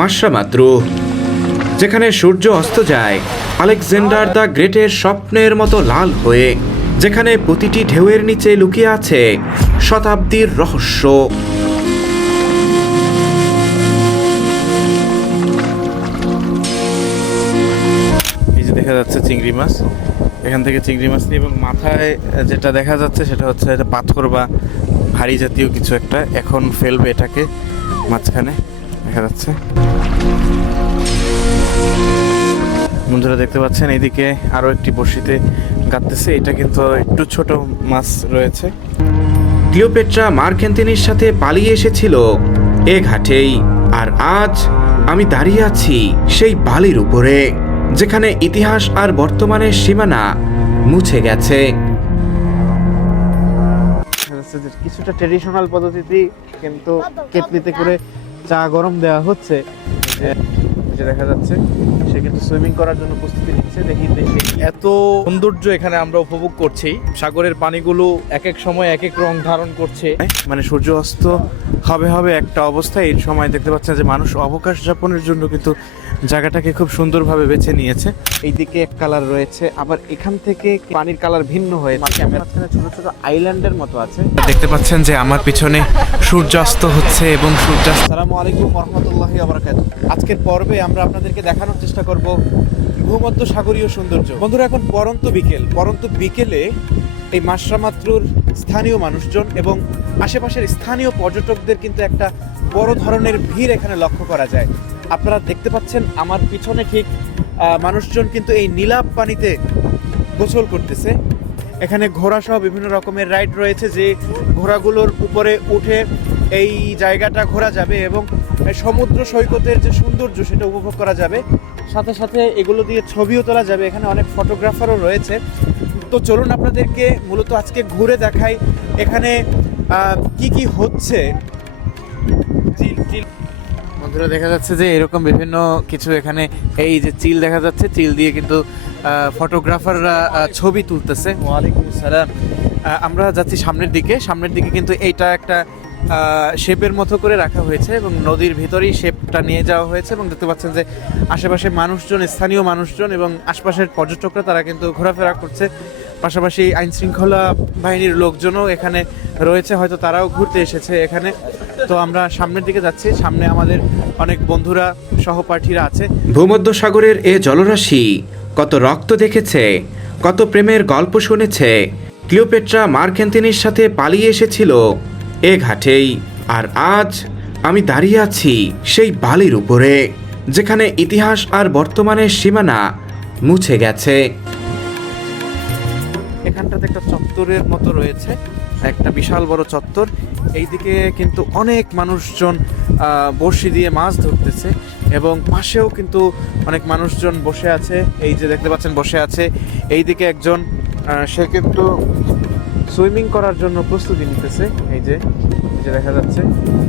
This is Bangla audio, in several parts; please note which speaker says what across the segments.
Speaker 1: মাসরামাত্র যেখানে সূর্য অস্ত যায় আলেকজান্ডার দ্য গ্রেটের স্বপ্নের মতো লাল হয়ে, যেখানে প্রতিটি ঢেউয়ের নিচে লুকিয়ে আছে শতাব্দীর রহস্য।
Speaker 2: দেখা যাচ্ছে চিংড়ি মাছ, এখান থেকে চিংড়ি মাছ নিয়ে এবং মাথায় যেটা দেখা যাচ্ছে সেটা হচ্ছে পাথর বা ভারী জাতীয় কিছু একটা, এখন ফেলবে এটাকে মাঝখানে, দেখা যাচ্ছে। বন্ধুরা দেখতে পাচ্ছেন এইদিকে আরও একটি বড়শিতে গাঁততেছে এটা কিন্তু একটু ছোট মাছ রয়েছে।
Speaker 1: ক্লিওপেট্রা মার্কেন্তিনির সাথে পালিয়ে এসেছিল এ ঘাটেই। আর আজ আমি দাঁড়িয়ে আছি সেই বালির উপরে যেখানে ইতিহাস আর বর্তমানের সীমানা মুছে গেছে।
Speaker 2: কিছুটা ট্রেডিশনাল পদ্ধতিতে কিন্তু কেটলিতে করে চা গরম দেওয়া হচ্ছে। যে দেখা যাচ্ছে। সে কিন্তু সুইমিং করার জন্য প্রস্তুতি নিচ্ছে দেখি দেখি।
Speaker 3: এত সৌন্দর্য এখানে আমরা উপভোগ করছি। সাগরের পানিগুলো এক এক সময় এক এক রং ধারণ করছে।
Speaker 2: মানে সূর্য অস্ত হবে হবে একটা অবস্থা। এই সময় দেখতে পাচ্ছেন যে মানুষ অবকাশ যাপনের জন্য কিন্তু জায়গাটাকে খুব সুন্দরভাবে বেছে নিয়েছে। এইদিকে এক কালার রয়েছে আবার এখান থেকে পানির কালার ভিন্ন হয়ে মাঝখানে ছোট ছোট আইল্যান্ডের মতো আছে। দেখতে পাচ্ছেন যে আমার পিছনে সূর্যাস্ত হচ্ছে এবং সূর্যাস্ত
Speaker 3: আসসালামু আলাইকুম রহমতুল্লাহি আবরাকাত আজকের পর্বে আমরা আপনাদেরকে দেখানোর চেষ্টা করব ভূমধ্য সাগরীয় সৌন্দর্য। বন্ধুরা, এখন পরন্ত বিকেল। পরন্ত বিকেলে এই মাসরামাত্রুর স্থানীয় মানুষজন এবং আশেপাশের স্থানীয় পর্যটকদের কিন্তু একটা বড় ধরনের ভিড় এখানে লক্ষ্য করা যায়। আপনারা দেখতে পাচ্ছেন আমার পিছনে ঠিক মানুষজন কিন্তু এই নীলাভ পানিতে গোসল করতেছে। এখানে ঘোড়া সহ বিভিন্ন রকমের রাইড রয়েছে যে ঘোড়াগুলোর উপরে উঠে এই জায়গাটা ঘোরা যাবে এবং সমুদ্র সৈকতের যে সৌন্দর্য সেটা উপভোগ করা যাবে। সাথে সাথে এগুলো দিয়ে ছবিও তোলা যাবে। এখানে অনেক ফটোগ্রাফারও রয়েছে। তো চলুন আপনাদেরকে মূলত আজকে ঘুরে দেখাই এখানে কি কি হচ্ছে।
Speaker 2: বন্ধুরা দেখা যাচ্ছে যে এরকম বিভিন্ন কিছু এখানে এই যে চিল দেখা যাচ্ছে চিল দিয়ে কিন্তু ফটোগ্রাফাররা ছবি তুলতেছে। ওয়ালাইকুম সালাম আমরা যাচ্ছি সামনের দিকে। সামনের দিকে কিন্তু এইটা একটা শেপের মতো করে রাখা হয়েছে এবং নদীর ভিতরেই শেপটা নিয়ে যাওয়া হয়েছে এবং দেখতে পাচ্ছেন যে আশেপাশে মানুষজন, স্থানীয় মানুষজন এবং আশপাশের পর্যটকরা তারা কিন্তু ঘোরাফেরা করছে। পাশাপাশি আইন শৃঙ্খলা বাহিনীর লোকজনও এখানে রয়েছে, হয়তো তারাও ঘুরতে এসেছে এখানে। তো আমরা সামনের দিকে যাচ্ছি, সামনে আমাদের অনেক বন্ধুরা, সহপাঠীরা আছে।
Speaker 1: ভূমধ্যসাগরের এ জলরাশি কত রক্ত দেখেছে, কত প্রেমের গল্প শুনেছে, ক্লিওপেট্রা মার্কেন্তিনির সাথে পালিয়ে এসেছিল। এ ঘাটেই। আর আজ আমি দাঁড়িয়ে আছি সেই বালির উপরে, যেখানে ইতিহাস আর বর্তমানের সীমানা মুছে গেছে।
Speaker 2: এখানটাতে একটা চত্বরের মতো রয়েছে, একটা বিশাল বড় চত্বর। এইদিকে কিন্তু অনেক মানুষজন বড়শি দিয়ে মাছ ধরতেছে এবং পাশেও কিন্তু অনেক মানুষজন বসে আছে। এই যে দেখতে পাচ্ছেন বসে আছে। এইদিকে একজন সে কিন্তু সুইমিং করার জন্য প্রস্তুতি নিতেছে। এই যে যে দেখা যাচ্ছে,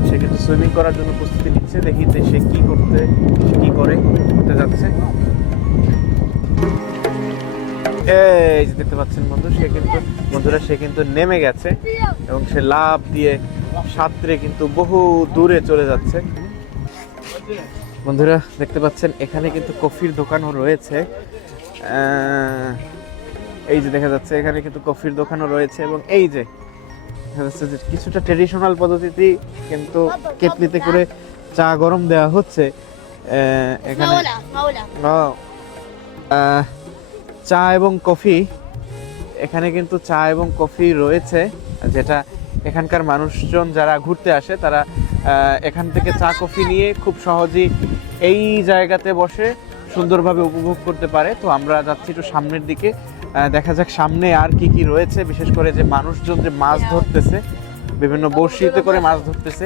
Speaker 2: সে কিন্তু সুইমিং করার জন্য প্রস্তুতি নিচ্ছে। দেখি যে সে কি করতে, সে কি করে, করতে যাচ্ছে। এই যে দেখতে পাচ্ছেন বন্ধু, সে কিন্তু, বন্ধুরা, সে কিন্তু নেমে গেছে এবং সে লাভ দিয়ে সাঁতরে কিন্তু বহু দূরে চলে যাচ্ছে। বন্ধুরা, দেখতে পাচ্ছেন, এখানে কিন্তু কফির দোকানও রয়েছে। এই যে দেখা যাচ্ছে এখানে কিন্তু কফির দোকানও রয়েছে এবং এই যে দেখা যাচ্ছে যে কিছুটা ট্রেডিশনাল পদ্ধতিতেই কিন্তু কেটলিতে করে চা গরম দেওয়া হচ্ছে এখানে চা এবং কফি এখানে কিন্তু চা এবং কফি রয়েছে যেটা এখানকার মানুষজন যারা ঘুরতে আসে তারা এখান থেকে চা কফি নিয়ে খুব সহজেই এই জায়গাতে বসে সুন্দরভাবে উপভোগ করতে পারে। তো আমরা যাচ্ছি একটু সামনের দিকে দেখা যাক সামনে আর কি কি রয়েছে বিশেষ করে যে মানুষজন যে মাছ ধরতেছে বিভিন্ন বড়শিতে করে মাছ ধরতেছে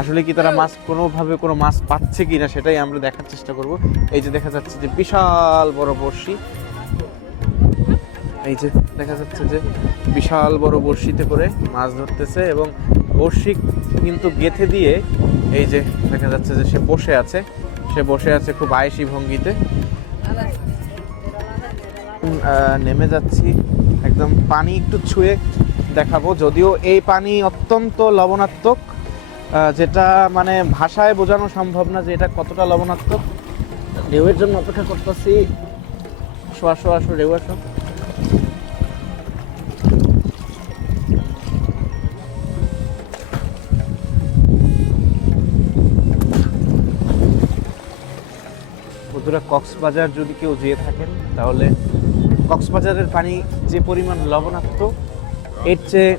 Speaker 2: আসলে কি তারা মাছ কোনোভাবে কোনো মাছ পাচ্ছে কিনা সেটাই আমরা দেখার চেষ্টা করব। এই যে দেখা যাচ্ছে যে বিশাল বড় বড়শি এই যে দেখা যাচ্ছে যে বিশাল বড় বড়শিতে করে মাছ ধরতেছে এবং বড়শি কিন্তু গেথে দিয়ে এই যে দেখা যাচ্ছে যে সে বসে আছে সে বসে আছে খুব আয়েসি ভঙ্গিতে। আহ, নেমে যাচ্ছি। একদম পানি একটু ছুঁয়ে দেখাবো। যদিও এই পানি অত্যন্ত লবণাত্মক যেটা মানে ভাষায় বোঝানো সম্ভব না যে এটা কতটা লবণাত্মক। ঢেউয়ের জন্য অপেক্ষা করতেছি। আসো আসো আসো ঢেউ আসো। বন্ধুরা কক্সবাজার যদি কেউ যেয়ে থাকেন তাহলে কক্সবাজারের পানি যে পরিমাণ লবণাক্ত, এর চেয়ে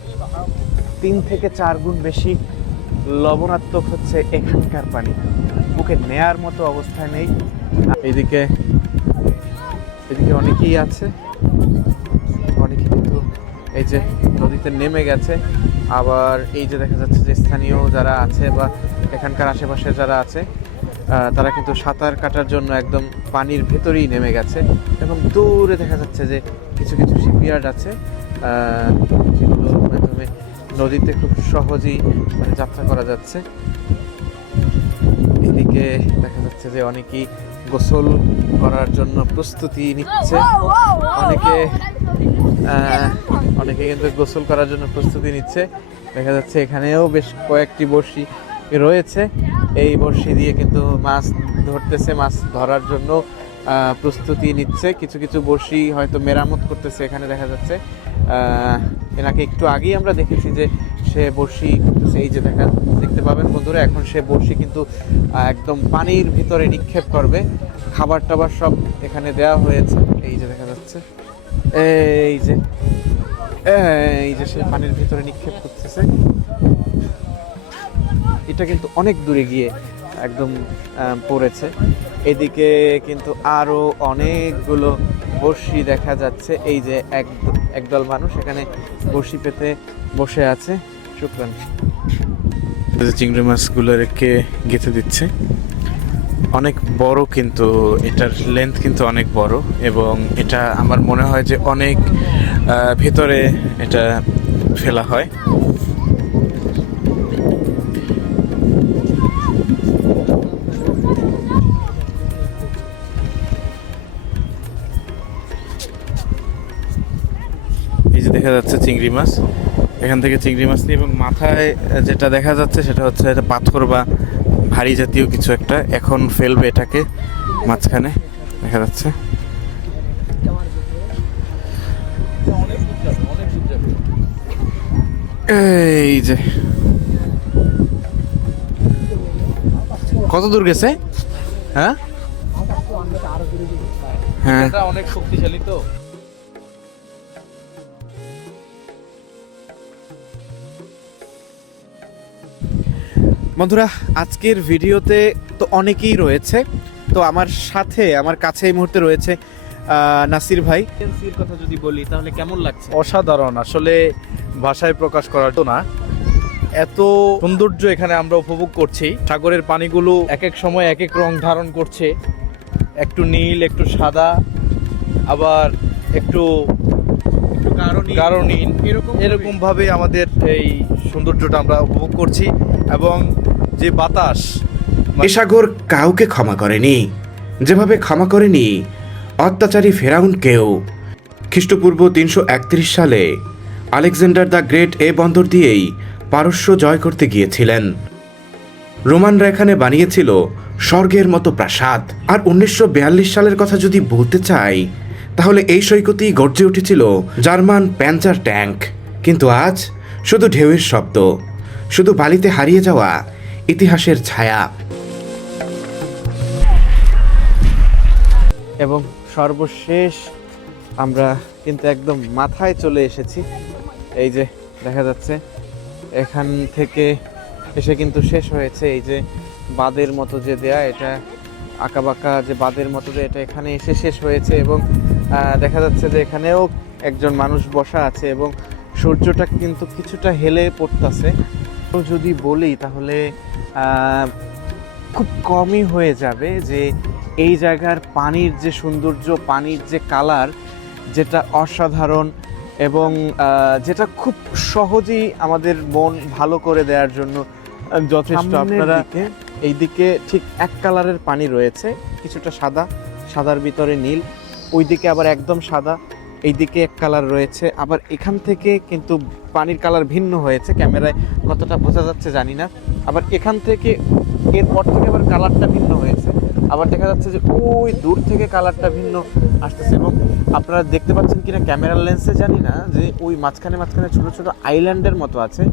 Speaker 2: তিন থেকে চার গুণ বেশি লবণাত্মক হচ্ছে এখানকার পানি। মুখে নেয়ার মতো অবস্থায় নেই। এদিকে এদিকে অনেকেই আছে। অনেকে কিন্তু এই যে নদীতে নেমে গেছে। আবার এই যে দেখা যাচ্ছে যে স্থানীয় যারা আছে বা এখানকার আশেপাশে যারা আছে তারা কিন্তু সাঁতার কাটার জন্য একদম পানির ভেতরেই নেমে গেছে এবং দূরে দেখা যাচ্ছে যে কিছু কিছু শিপইয়ার্ড আছে যেগুলোর মাধ্যমে নদীতে খুব সহজেই মানে যাত্রা করা যাচ্ছে। এদিকে দেখা যাচ্ছে যে অনেকেই গোসল করার জন্য প্রস্তুতি নিচ্ছে। অনেকে অনেকে কিন্তু গোসল করার জন্য প্রস্তুতি নিচ্ছে। দেখা যাচ্ছে এখানেও বেশ কয়েকটি বড়শি রয়েছে। এই বড়শি দিয়ে কিন্তু মাছ ধরতেছে, মাছ ধরার জন্য প্রস্তুতি নিচ্ছে। কিছু কিছু বড়শি হয়তো মেরামত করতেছে এখানে দেখা যাচ্ছে। এনাকে একটু আগেই আমরা দেখেছি যে সে করতেছে। এই যে দেখা দেখতে পাবেন বন্ধুরা, এখন সে বড়শি কিন্তু একদম পানির ভিতরে নিক্ষেপ করবে। খাবার টাবার সব এখানে দেওয়া হয়েছে। এই যে দেখা যাচ্ছে, এই যে এই যে সে পানির ভিতরে নিক্ষেপ করতেছে। এটা কিন্তু অনেক দূরে গিয়ে একদম পড়েছে। এদিকে কিন্তু আরও অনেকগুলো বড়শি দেখা যাচ্ছে। এই যে এক, একদল মানুষ এখানে বড়শি পেতে বসে আছে। শুক্রান। চিংড়ি মাছগুলো রেখে গেঁথে দিচ্ছে। অনেক বড় কিন্তু, এটার লেন্থ কিন্তু অনেক বড় এবং এটা আমার মনে হয় যে অনেক ভেতরে এটা ফেলা হয়। দেখা যাচ্ছে চিংড়ি মাছ। এখান থেকে চিংড়ি মাছ নিয়ে এবং মাথায় যেটা দেখা যাচ্ছে সেটা হচ্ছে এটা পাথর বা ভারী জাতীয় কিছু একটা। এখন ফেলবে এটাকে মাঝখানে, দেখা যাচ্ছে। এই যে। কত দূর গেছে? হ্যাঁ? হ্যাঁ
Speaker 3: অনেক শক্তিশালী তো। বন্ধুরা আজকের ভিডিওতে তো অনেকেই রয়েছে। তো আমার সাথে আমার কাছে এই মুহূর্তে রয়েছে নাসির ভাই। কথা যদি বলি তাহলে কেমন লাগছে?
Speaker 4: অসাধারণ। আসলে ভাষায় প্রকাশ করার তো না। এত সৌন্দর্য এখানে আমরা উপভোগ করছি। সাগরের পানিগুলো এক এক সময় এক এক রং ধারণ করছে। একটু নীল একটু সাদা আবার একটু
Speaker 3: একটু গাঢ় নীল,
Speaker 4: নীল
Speaker 3: এরকম
Speaker 4: এরকম ভাবে আমাদের এই সৌন্দর্যটা আমরা উপভোগ করছি। এবং যে বাতাস
Speaker 1: এ সাগর কাউকে ক্ষমা করেনি। যেভাবে ক্ষমা করেনি, অত্যাচারী ফেরাউনকেও। খ্রিস্টপূর্ব তিনশো একত্রিশ সালে আলেকজান্ডার দ্য গ্রেট এ বন্দর দিয়েই পারস্য জয় করতে গিয়েছিলেন। রোমানরা এখানে বানিয়েছিল স্বর্গের মতো প্রাসাদ। আর উনিশশো সালের কথা যদি বলতে চাই, তাহলে এই সৈকতেই গর্জে উঠেছিল জার্মান প্যাঞ্চার ট্যাঙ্ক। কিন্তু আজ শুধু ঢেউয়ের শব্দ, শুধু বালিতে হারিয়ে যাওয়া ইতিহাসের ছায়া।
Speaker 2: এবং সর্বশেষ আমরা কিন্তু একদম মাথায় চলে এসেছি। এই যে দেখা যাচ্ছে, এখান থেকে এসে কিন্তু শেষ হয়েছে। এই যে বাঁধের মতো যে দেয়া, এটা আঁকাবাঁকা যে বাঁধের মতো যে এটা এখানে এসে শেষ হয়েছে এবং দেখা যাচ্ছে যে এখানেও একজন মানুষ বসা আছে এবং সূর্যটা কিন্তু কিছুটা হেলে পড়তাছে। যদি বলি তাহলে খুব কমই হয়ে যাবে যে এই জায়গার পানির যে সৌন্দর্য পানির যে কালার যেটা অসাধারণ এবং যেটা খুব সহজেই আমাদের মন ভালো করে দেওয়ার জন্য যথেষ্ট। আপনারা এইদিকে ঠিক এক কালারের পানি রয়েছে কিছুটা সাদা সাদার ভিতরে নীল ওইদিকে আবার একদম সাদা। এইদিকে এক কালার রয়েছে, আবার এখান থেকে কিন্তু পানির কালার ভিন্ন হয়েছে, ক্যামেরায় কতটা বোঝা যাচ্ছে জানি না, আবার এখান থেকে এরপর থেকে আবার কালারটা ভিন্ন হয়েছে, আবার দেখা যাচ্ছে যে ওই দূর থেকে কালারটা ভিন্ন আসতেছে এবং আপনারা দেখতে পাচ্ছেন কিনা ক্যামেরার লেন্সে জানি না যে ওই মাঝখানে মাঝখানে ছোট ছোট আইল্যান্ডের মতো আছে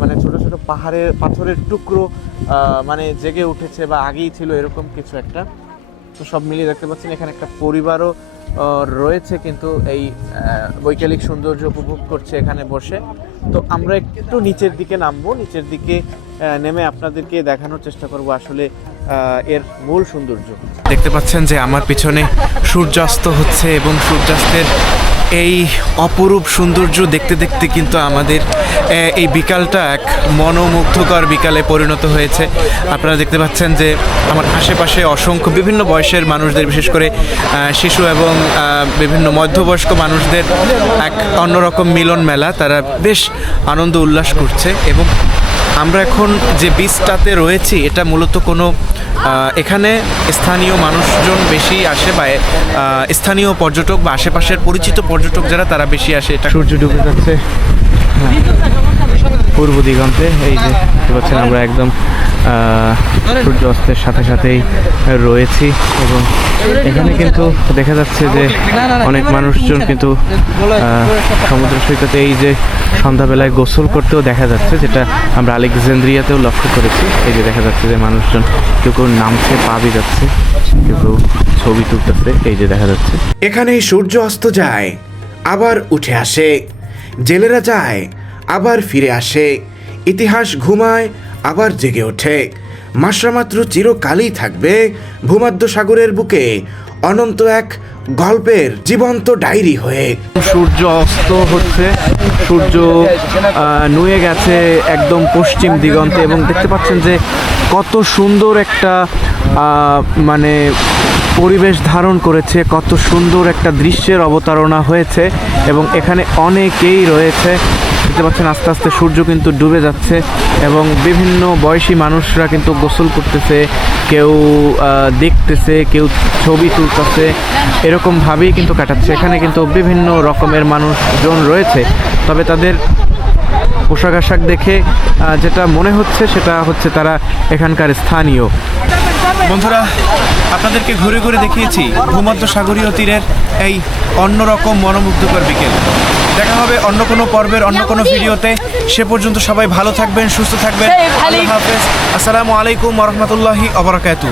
Speaker 2: মানে ছোট ছোট পাহাড়ের, পাথরের টুকরো মানে জেগে উঠেছে বা আগেই ছিল এরকম কিছু একটা। তো সব মিলিয়ে দেখতে পাচ্ছেন এখানে একটা পরিবারও রয়েছে কিন্তু এই বৈকালিক সৌন্দর্য উপভোগ করছে এখানে বসে। তো আমরা একটু নিচের দিকে নামবো, নিচের দিকে নেমে আপনাদেরকে দেখানোর চেষ্টা করব আসলে এর মূল সৌন্দর্য। দেখতে পাচ্ছেন যে আমার পিছনে সূর্যাস্ত হচ্ছে এবং সূর্যাস্তের এই অপরূপ সৌন্দর্য দেখতে দেখতে কিন্তু আমাদের এই বিকালটা এক মনোমুগ্ধকর বিকালে পরিণত হয়েছে। আপনারা দেখতে পাচ্ছেন যে আমার আশেপাশে অসংখ্য বিভিন্ন বয়সের মানুষদের, বিশেষ করে শিশু এবং বিভিন্ন মধ্যবয়স্ক মানুষদের এক অন্যরকম মিলন মেলা। তারা বেশ আনন্দ উল্লাস করছে এবং আমরা এখন যে বীজটাতে রয়েছি, এটা মূলত কোনো এখানে স্থানীয় মানুষজন বেশি আসে বা স্থানীয় পর্যটক বা আশেপাশের পরিচিত পর্যটক যারা তারা বেশি আসে। এটা সূর্য ডুবে যাচ্ছে। পূর্ব দিগন্তে এই যে দেখতে পাচ্ছেন আমরা একদম আহ, সূর্য অস্তের সাথে সাথেই রয়েছি এবং এখানে কিন্তু দেখা যাচ্ছে যে অনেক মানুষজন কিন্তু আহ, সমুদ্র সৈকতে এই যে সন্ধ্যাবেলায় গোসল করতেও দেখা যাচ্ছে যেটা আমরা আলেকজান্দ্রিয়াতেও লক্ষ্য করেছি। এই যে দেখা যাচ্ছে যে মানুষজন কেউ কেউ নামছে পা যাচ্ছে কেউ কেউ ছবি তুলতেছে এই যে দেখা যাচ্ছে।
Speaker 1: এখানেই সূর্য অস্ত যায় আবার উঠে আসে। জেলেরা যায় আবার ফিরে আসে। ইতিহাস ঘুমায়, আবার জেগে ওঠে। মাত্র চিরকালই থাকবে ভূমধ্য সাগরের বুকে অনন্ত এক গল্পের জীবন্ত ডায়েরি হয়ে।
Speaker 2: সূর্য অস্ত হচ্ছে, সূর্য নুয়ে গেছে একদম পশ্চিম দিগন্তে এবং দেখতে পাচ্ছেন যে কত সুন্দর একটা মানে পরিবেশ ধারণ করেছে, কত সুন্দর একটা দৃশ্যের অবতারণা হয়েছে এবং এখানে অনেকেই রয়েছে। দেখতে পাচ্ছেন, আস্তে আস্তে সূর্য কিন্তু ডুবে যাচ্ছে এবং বিভিন্ন বয়সী মানুষরা কিন্তু গোসল করতেছে, কেউ দেখতেছে, কেউ ছবি তুলতেছে এরকমভাবেই কিন্তু কাটাচ্ছে। এখানে কিন্তু বিভিন্ন রকমের মানুষজন রয়েছে। তবে তাদের পোশাক আশাক দেখে যেটা মনে হচ্ছে সেটা হচ্ছে তারা এখানকার স্থানীয়।
Speaker 3: বন্ধুরা আপনাদেরকে ঘুরে ঘুরে দেখিয়েছি ভূমধ্য সাগরীয় তীরের এই অন্যরকম মনোমুগ্ধকর বিকেল। দেখা হবে অন্য কোনো পর্বের অন্য কোনো ভিডিওতে। সে পর্যন্ত সবাই ভালো থাকবেন সুস্থ থাকবেন। আল্লাহ হাফেজ। আসসালামু আলাইকুম রহমতুল্লাহি অবরাকাতু